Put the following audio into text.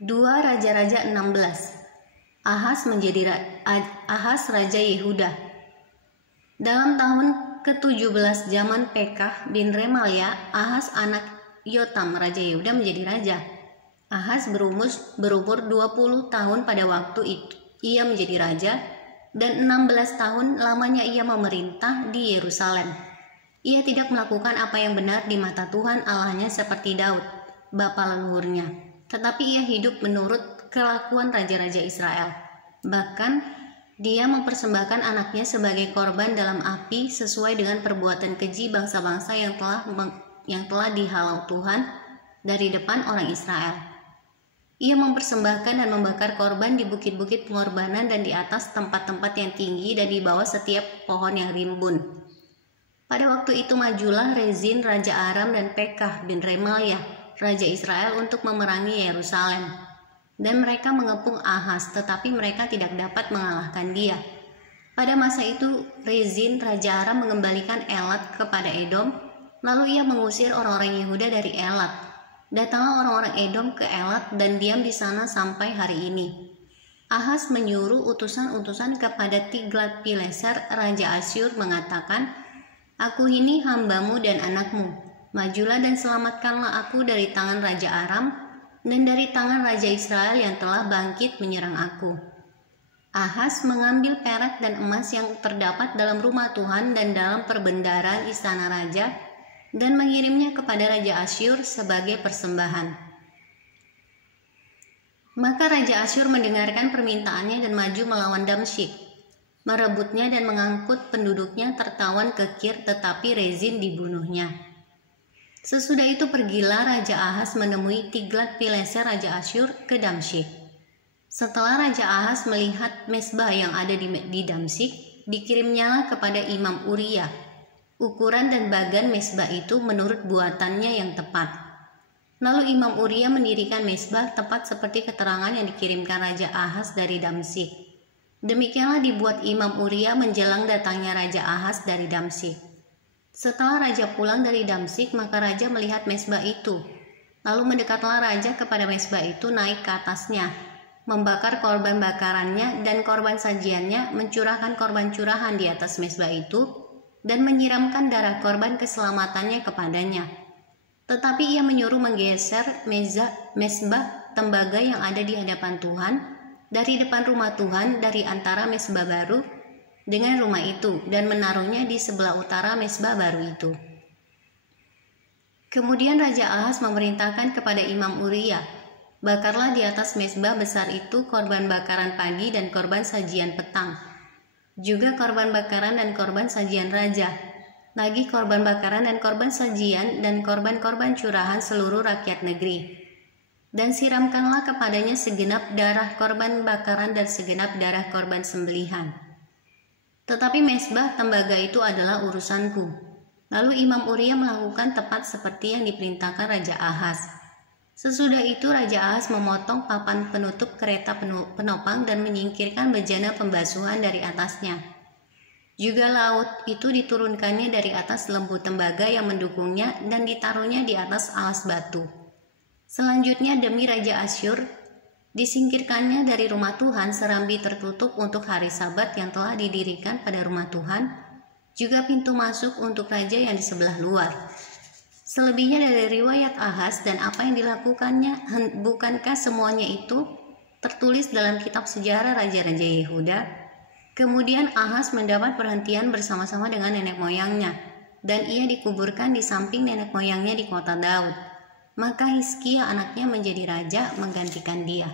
2 Raja-Raja 16. Ahas Raja Yehuda. Dalam tahun ke-17 zaman Pekah bin Remalia, Ahas anak Yotam Raja Yehuda menjadi raja. Ahas berumur 20 tahun pada waktu itu ia menjadi raja, dan 16 tahun lamanya ia memerintah di Yerusalem. Ia tidak melakukan apa yang benar di mata Tuhan Allahnya seperti Daud, bapa leluhurnya, tetapi ia hidup menurut kelakuan raja-raja Israel. Bahkan dia mempersembahkan anaknya sebagai korban dalam api sesuai dengan perbuatan keji bangsa-bangsa yang telah dihalau Tuhan dari depan orang Israel. Ia mempersembahkan dan membakar korban di bukit-bukit pengorbanan dan di atas tempat-tempat yang tinggi dan di bawah setiap pohon yang rimbun. Pada waktu itu majulah Rezin Raja Aram dan Pekah bin Remalia Raja Israel untuk memerangi Yerusalem. Dan mereka mengepung Ahas, tetapi mereka tidak dapat mengalahkan dia. Pada masa itu Rezin Raja Aram mengembalikan Elat kepada Edom, lalu ia mengusir orang-orang Yehuda dari Elat. Datanglah orang-orang Edom ke Elat dan diam di sana sampai hari ini. Ahas menyuruh utusan-utusan kepada Tiglat-Pileser Raja Asyur mengatakan, "Aku ini hambamu dan anakmu. Majulah dan selamatkanlah aku dari tangan Raja Aram dan dari tangan Raja Israel yang telah bangkit menyerang aku." Ahas mengambil perak dan emas yang terdapat dalam rumah Tuhan dan dalam perbendaharaan istana raja dan mengirimnya kepada Raja Asyur sebagai persembahan. Maka Raja Asyur mendengarkan permintaannya dan maju melawan Damsyik, merebutnya dan mengangkut penduduknya tertawan ke Kir, tetapi Rezin dibunuhnya. Sesudah itu pergilah Raja Ahas menemui Tiglat-Pileser Raja Asyur ke Damsyik. Setelah Raja Ahas melihat mezbah yang ada di Damsyik, dikirimnyalah kepada Imam Uria ukuran dan bagan mezbah itu menurut buatannya yang tepat. Lalu Imam Uria mendirikan mezbah tepat seperti keterangan yang dikirimkan Raja Ahas dari Damsyik. Demikianlah dibuat Imam Uria menjelang datangnya Raja Ahas dari Damsyik. Setelah raja pulang dari Damsyik, maka raja melihat mezbah itu. Lalu mendekatlah raja kepada mezbah itu, naik ke atasnya, membakar korban bakarannya dan korban sajiannya, mencurahkan korban curahan di atas mezbah itu, dan menyiramkan darah korban keselamatannya kepadanya. Tetapi ia menyuruh menggeser mezbah tembaga yang ada di hadapan Tuhan dari depan rumah Tuhan, dari antara mezbah baru dengan rumah itu, dan menaruhnya di sebelah utara mezbah baru itu. Kemudian Raja Ahas memerintahkan kepada Imam Uria, "Bakarlah di atas mezbah besar itu korban bakaran pagi dan korban sajian petang, juga korban bakaran dan korban sajian raja, lagi korban bakaran dan korban sajian dan korban-korban curahan seluruh rakyat negeri. Dan siramkanlah kepadanya segenap darah korban bakaran dan segenap darah korban sembelihan. Tetapi mezbah tembaga itu adalah urusanku." Lalu Imam Uria melakukan tepat seperti yang diperintahkan Raja Ahas. Sesudah itu Raja Ahas memotong papan penutup kereta penopang dan menyingkirkan bejana pembasuhan dari atasnya. Juga laut itu diturunkannya dari atas lembu tembaga yang mendukungnya dan ditaruhnya di atas alas batu. Selanjutnya demi Raja Asyur disingkirkannya dari rumah Tuhan serambi tertutup untuk hari Sabat yang telah didirikan pada rumah Tuhan, juga pintu masuk untuk raja yang di sebelah luar. Selebihnya dari riwayat Ahas dan apa yang dilakukannya, bukankah semuanya itu tertulis dalam kitab sejarah Raja-Raja Yehuda? Kemudian Ahas mendapat perhentian bersama-sama dengan nenek moyangnya, dan ia dikuburkan di samping nenek moyangnya di kota Daud. Maka Hizkia anaknya menjadi raja menggantikan dia.